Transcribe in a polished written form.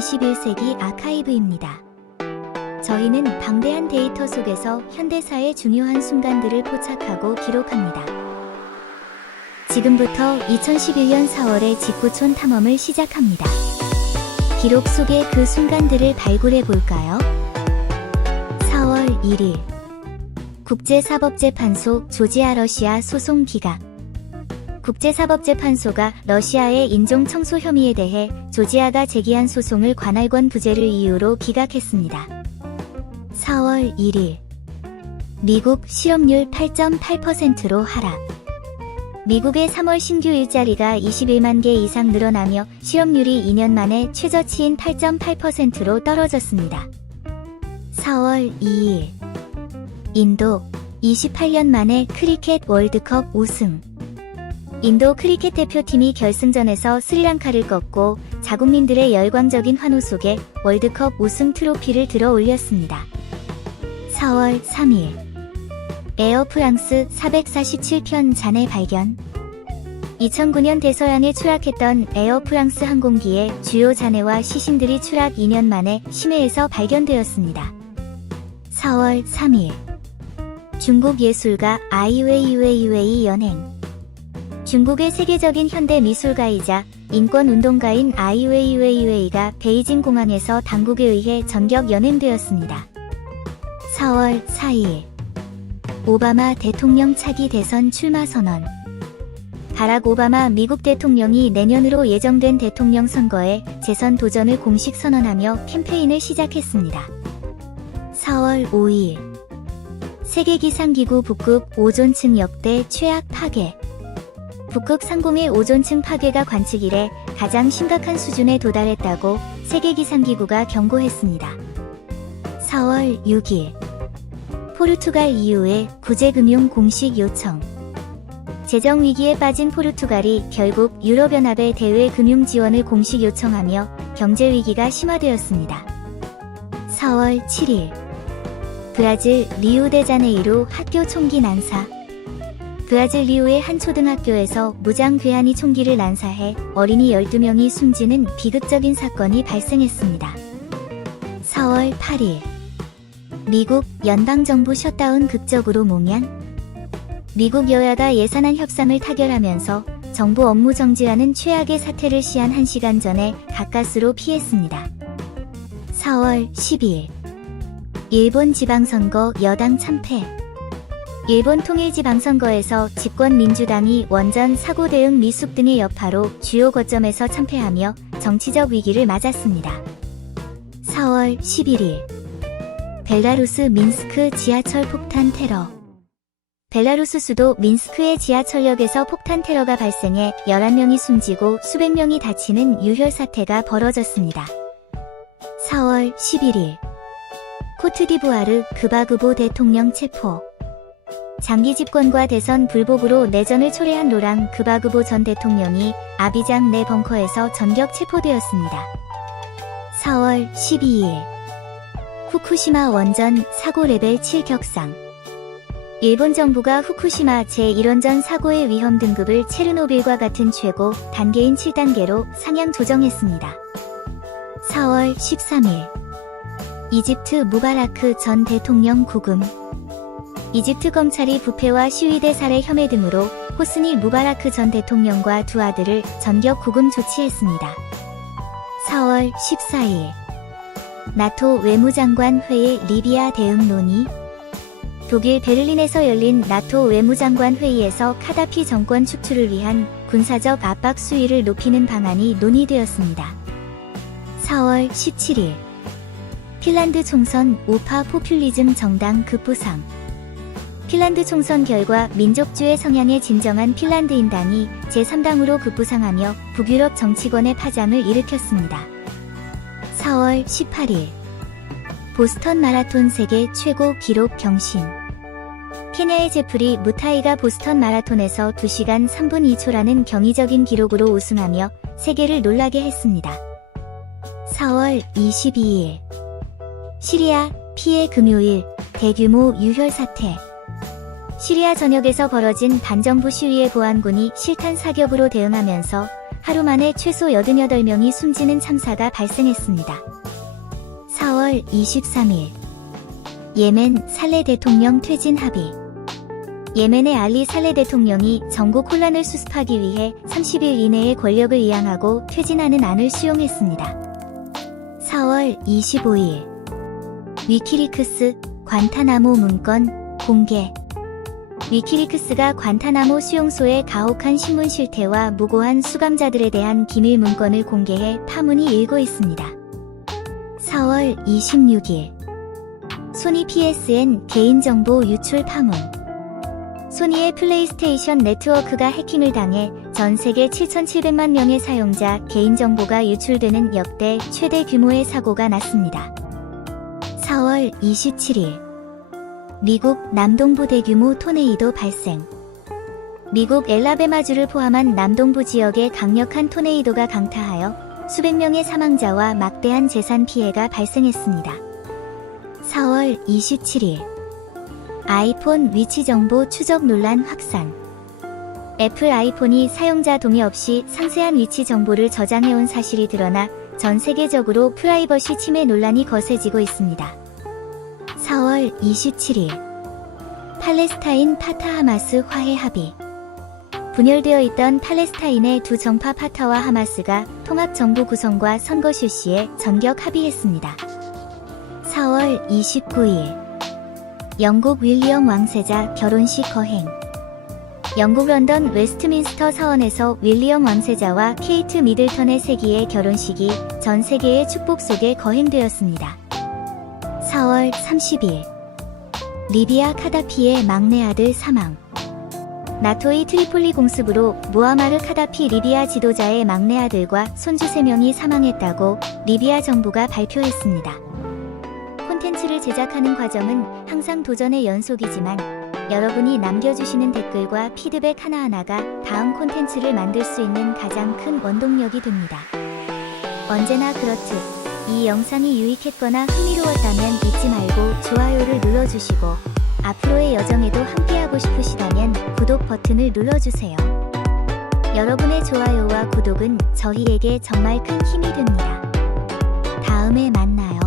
21세기 아카이브입니다. 저희는 방대한 데이터 속에서 현대사의 중요한 순간들을 포착하고 기록합니다. 지금부터 2011년 4월의 직구촌 탐험을 시작합니다. 기록 속의 그 순간들을 발굴해 볼까요? 4월 1일 국제사법재판소 조지아 러시아 소송 기각. 국제사법재판소가 러시아의 인종청소 혐의에 대해 조지아가 제기한 소송을 관할권 부재를 이유로 기각했습니다. 4월 1일 미국 실업률 8.8%로 하락. 미국의 3월 신규 일자리가 21만 개 이상 늘어나며 실업률이 2년 만에 최저치인 8.8%로 떨어졌습니다. 4월 2일 인도 28년 만에 크리켓 월드컵 우승. 인도 크리켓 대표팀이 결승전에서 스리랑카를 꺾고 자국민들의 열광적인 환호 속에 월드컵 우승 트로피를 들어 올렸습니다. 4월 3일 에어프랑스 447편 잔해 발견. 2009년 대서양에 추락했던 에어프랑스 항공기의 주요 잔해와 시신들이 추락 2년 만에 심해에서 발견되었습니다. 4월 3일 중국 예술가 아이웨이웨이웨이 연행. 중국의 세계적인 현대 미술가이자 인권운동가인 아이웨이웨이웨이가 베이징 공항에서 당국에 의해 전격 연행되었습니다. 4월 4일 오바마 대통령 차기 대선 출마 선언. 바락 오바마 미국 대통령이 내년으로 예정된 대통령 선거에 재선 도전을 공식 선언하며 캠페인을 시작했습니다. 4월 5일 세계기상기구 북극 오존층 역대 최악 파괴. 북극 상공의 오존층 파괴가 관측 이래 가장 심각한 수준에 도달했다고 세계기상기구가 경고했습니다. 4월 6일 포르투갈 이후에 구제금융 공식 요청. 재정위기에 빠진 포르투갈이 결국 유럽연합의 대외 금융 지원을 공식 요청하며 경제위기가 심화되었습니다. 4월 7일 브라질 리우데자네이루 학교 총기 난사. 브라질 리우의 한 초등학교에서 무장 괴한이 총기를 난사해 어린이 12명이 숨지는 비극적인 사건이 발생했습니다. 4월 8일 미국 연방정부 셧다운 극적으로 모면. 미국 여야가 예산안 협상을 타결하면서 정부 업무 정지하는 최악의 사태를 시한 1시간 전에 가까스로 피했습니다. 4월 12일 일본 지방선거 여당 참패. 일본 통일지방선거에서 집권 민주당이 원전 사고 대응 미숙 등의 여파로 주요 거점에서 참패하며 정치적 위기를 맞았습니다. 4월 11일 벨라루스 민스크 지하철 폭탄 테러. 벨라루스 수도 민스크의 지하철역에서 폭탄 테러가 발생해 11명이 숨지고 수백 명이 다치는 유혈 사태가 벌어졌습니다. 4월 11일 코트디부아르 그바그보 대통령 체포. 장기 집권과 대선 불복으로 내전을 초래한 로랑 그바그보 전 대통령이 아비장 내 벙커에서 전격 체포되었습니다. 4월 12일 후쿠시마 원전 사고 레벨 7 격상. 일본 정부가 후쿠시마 제1원전 사고의 위험 등급을 체르노빌과 같은 최고 단계인 7단계로 상향 조정했습니다. 4월 13일 이집트 무바라크 전 대통령 구금. 이집트 검찰이 부패와 시위대 살해 혐의 등으로 호스니 무바라크 전 대통령과 두 아들을 전격 구금 조치했습니다. 4월 14일 나토 외무장관 회의 리비아 대응 논의. 독일 베를린에서 열린 나토 외무장관 회의에서 카다피 정권 축출을 위한 군사적 압박 수위를 높이는 방안이 논의되었습니다. 4월 17일 핀란드 총선 우파 포퓰리즘 정당 급부상. 핀란드 총선 결과 민족주의 성향의 진정한 핀란드인당이 제3당으로 급부상하며 북유럽 정치권의 파장을 일으켰습니다. 4월 18일 보스턴 마라톤 세계 최고 기록 경신. 케냐의 제프리 무타이가 보스턴 마라톤에서 2시간 3분 2초라는 경이적인 기록으로 우승하며 세계를 놀라게 했습니다. 4월 22일 시리아 피해 금요일 대규모 유혈 사태. 시리아 전역에서 벌어진 반정부 시위에 보안군이 실탄 사격으로 대응하면서 하루 만에 최소 88명이 숨지는 참사가 발생했습니다. 4월 23일 예멘 살레 대통령 퇴진 합의. 예멘의 알리 살레 대통령이 전국 혼란을 수습하기 위해 30일 이내에 권력을 이양하고 퇴진하는 안을 수용했습니다. 4월 25일 위키리크스 관타나모 문건 공개. 위키리크스가 관타나모 수용소의 가혹한 신문 실태와 무고한 수감자들에 대한 기밀 문건을 공개해 파문이 일고 있습니다. 4월 26일 소니 PSN 개인정보 유출 파문. 소니의 플레이스테이션 네트워크가 해킹을 당해 전 세계 7,700만 명의 사용자 개인정보가 유출되는 역대 최대 규모의 사고가 났습니다. 4월 27일 미국 남동부 대규모 토네이도 발생. 미국 엘라베마주를 포함한 남동부 지역에 강력한 토네이도가 강타하여 수백 명의 사망자와 막대한 재산 피해가 발생했습니다. 4월 27일 아이폰 위치 정보 추적 논란 확산. 애플 아이폰이 사용자 동의 없이 상세한 위치 정보를 저장해온 사실이 드러나 전 세계적으로 프라이버시 침해 논란이 거세지고 있습니다. 4월 27일 팔레스타인 파타 하마스 화해 합의. 분열되어 있던 팔레스타인의 두 정파 파타와 하마스가 통합정부 구성과 선거 실시에 전격 합의했습니다. 4월 29일 영국 윌리엄 왕세자 결혼식 거행. 영국 런던 웨스트민스터 사원에서 윌리엄 왕세자와 케이트 미들턴의 세기의 결혼식이 전 세계의 축복 속에 거행되었습니다. 4월 30일 리비아 카다피의 막내 아들 사망. 나토의 트리폴리 공습으로 무아마르 카다피 리비아 지도자의 막내 아들과 손주 3명이 사망했다고 리비아 정부가 발표했습니다. 콘텐츠를 제작하는 과정은 항상 도전의 연속이지만 여러분이 남겨주시는 댓글과 피드백 하나하나가 다음 콘텐츠를 만들 수 있는 가장 큰 원동력이 됩니다. 언제나 그렇듯 이 영상이 유익했거나 흥미로웠다면 잊지 말고 좋아요를 눌러주시고 앞으로의 여정에도 함께하고 싶으시다면 구독 버튼을 눌러주세요. 여러분의 좋아요와 구독은 저희에게 정말 큰 힘이 됩니다. 다음에 만나요.